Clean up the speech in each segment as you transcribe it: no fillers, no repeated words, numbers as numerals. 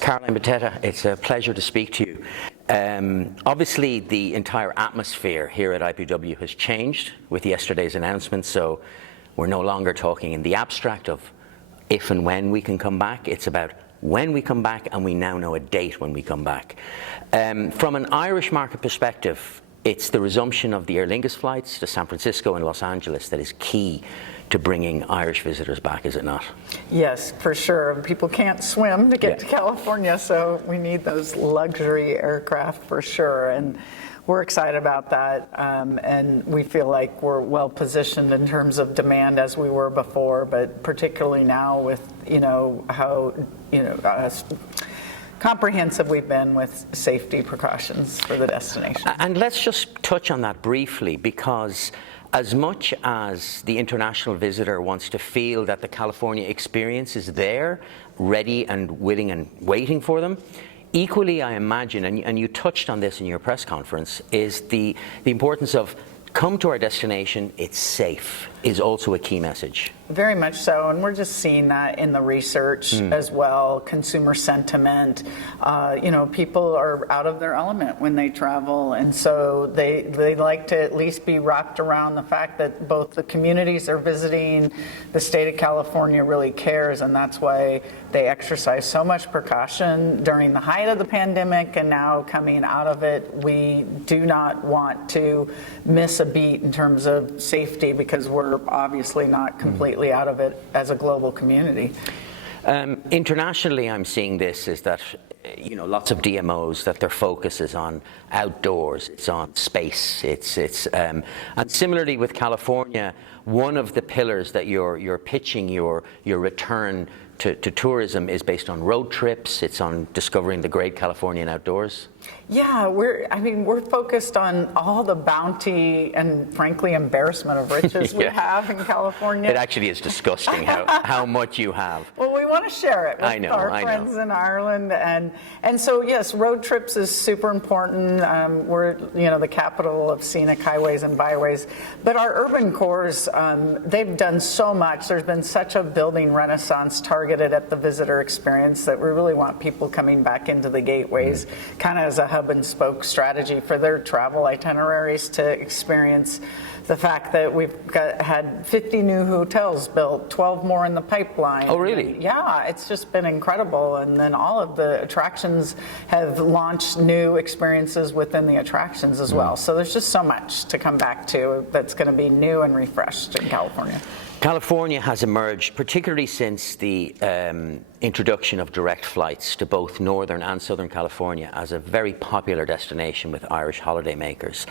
Caroline Beteta, it's a pleasure to speak to you. Obviously, the entire atmosphere here at IPW has changed with yesterday's announcement, so we're no longer talking in the abstract of if and when we can come back. It's about when we come back, and we now know a date when we come back. From an Irish market perspective, it's the resumption of the Aer Lingus flights to San Francisco and Los Angeles that is key to bringing Irish visitors back, is it not? Yes, for sure. People can't swim to get to California, so we need those luxury aircraft for sure. And we're excited about that, and we feel like we're well positioned in terms of demand as we were before, but particularly now with how comprehensive we've been with safety precautions for the destination. And let's just touch on that briefly, because as much as the international visitor wants to feel that the California experience is there, ready and willing and waiting for them, equally I imagine, and you touched on this in your press conference, is the importance of come to our destination, it's safe, is also a key message. Very much so, and we're just seeing that in the research as well, consumer sentiment. People are out of their element when they travel, and so they like to at least be wrapped around the fact that both the communities they're visiting, the state of California really cares, and that's why they exercise so much precaution during the height of the pandemic, and now coming out of it, we do not want to miss a beat in terms of safety, because we're obviously not completely out of it as a global community. Internationally, I'm seeing this is that lots of DMOs, that their focus is on outdoors, it's on space, and similarly with California, one of the pillars that you're pitching your return to tourism is based on road trips. It's on discovering the great Californian outdoors. Yeah, we're focused on all the bounty and, frankly, embarrassment of riches we have in California. It actually is disgusting how much you have. Well, we want to share it with our friends in Ireland, and so yes, road trips is super important. We're the capital of scenic highways and byways, but our urban cores, they've done so much. There's been such a building renaissance targeted at the visitor experience that we really want people coming back into the gateways, kind of as a hub and spoke strategy for their travel itineraries, to experience the fact that we've had 50 new hotels built, 12 more in the pipeline. Oh, really? And yeah, it's just been incredible. And then all of the attractions have launched new experiences within the attractions as well. So there's just so much to come back to that's going to be new and refreshed in California. California has emerged, particularly since the introduction of direct flights to both Northern and Southern California, as a very popular destination with Irish holidaymakers.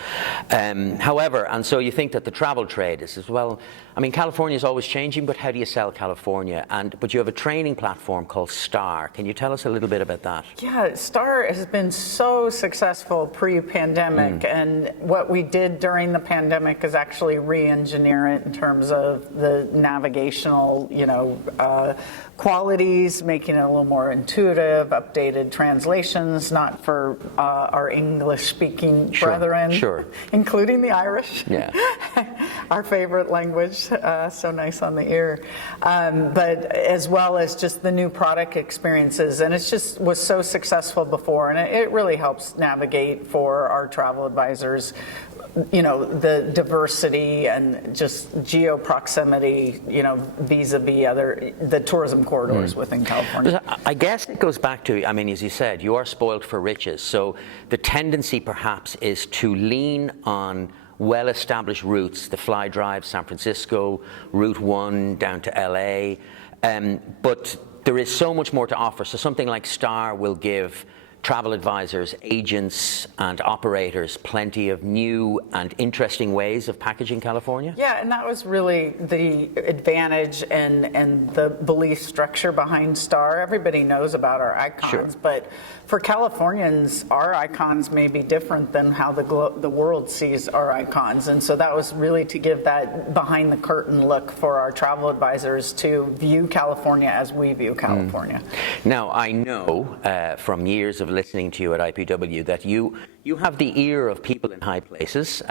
However, and so you think that the travel trade is as well, California is always changing, but how do you sell California? But you have a training platform called STAR. Can you tell us a little bit about that? Yeah, STAR has been so successful pre-pandemic, and what we did during the pandemic is actually re-engineer it in terms of the navigational, qualities, making it a little more intuitive, updated translations, not for our English-speaking brethren, including the Irish, our favorite language, so nice on the ear, but as well as just the new product experiences. And it's just was so successful before, and it really helps navigate for our travel advisors, the diversity and just geo proximity, vis-a-vis the tourism corridors within California. I guess it goes back to, as you said, you are spoiled for riches. So the tendency perhaps is to lean on well-established routes, the Fly Drive, San Francisco, Route 1 down to LA, but there is so much more to offer. So something like STAR will give travel advisors, agents, and operators plenty of new and interesting ways of packaging California? Yeah, and that was really the advantage and the belief structure behind STAR. Everybody knows about our icons, but for Californians, our icons may be different than how the world sees our icons. And so that was really to give that behind the curtain look for our travel advisors to view California as we view California. Now, I know from years of listening to you at IPW that you have the ear of people in high places,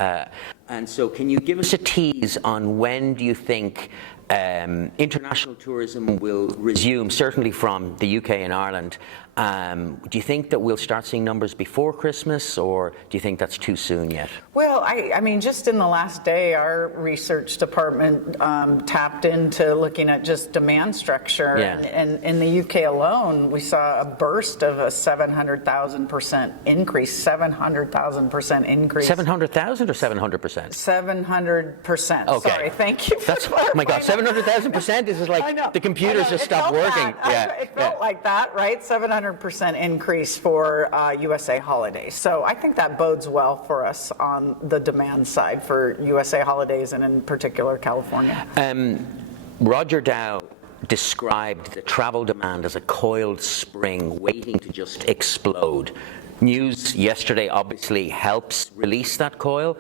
And so can you give us a tease on when do you think international tourism will resume, certainly from the UK and Ireland? Do you think that we'll start seeing numbers before Christmas, or do you think that's too soon yet? Well, I mean, just in the last day, our research department tapped into looking at just demand structure. Yeah. And in the UK alone, we saw a burst of a 700,000% increase, 700,000% increase. 700,000 or 700%? 700%. Okay. Sorry, thank you. That's, oh my God, 700,000%? This is like the computers just stopped working. It felt like that, right? 700% increase for USA holidays. So I think that bodes well for us on the demand side for USA holidays, and in particular California. Roger Dow described the travel demand as a coiled spring waiting to just explode. News yesterday obviously helps release that coil.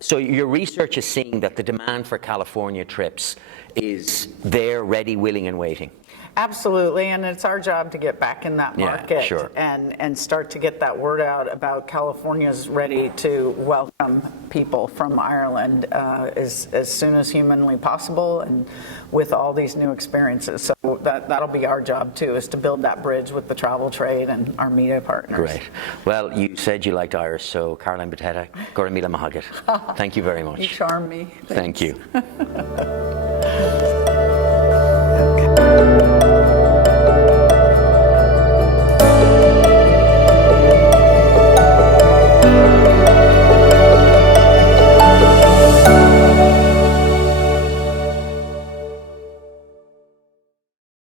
So your research is seeing that the demand for California trips is there, ready, willing, and waiting. Absolutely, and it's our job to get back in that market, sure. and start to get that word out about California's ready to welcome people from Ireland as soon as humanly possible, and with all these new experiences. So that'll be our job too, is to build that bridge with the travel trade and our media partners. Great. Well, you said you liked Irish, so Caroline Beteta, Gora Mila Mahagat. Thank you very much. You charm me. Thank you. Okay.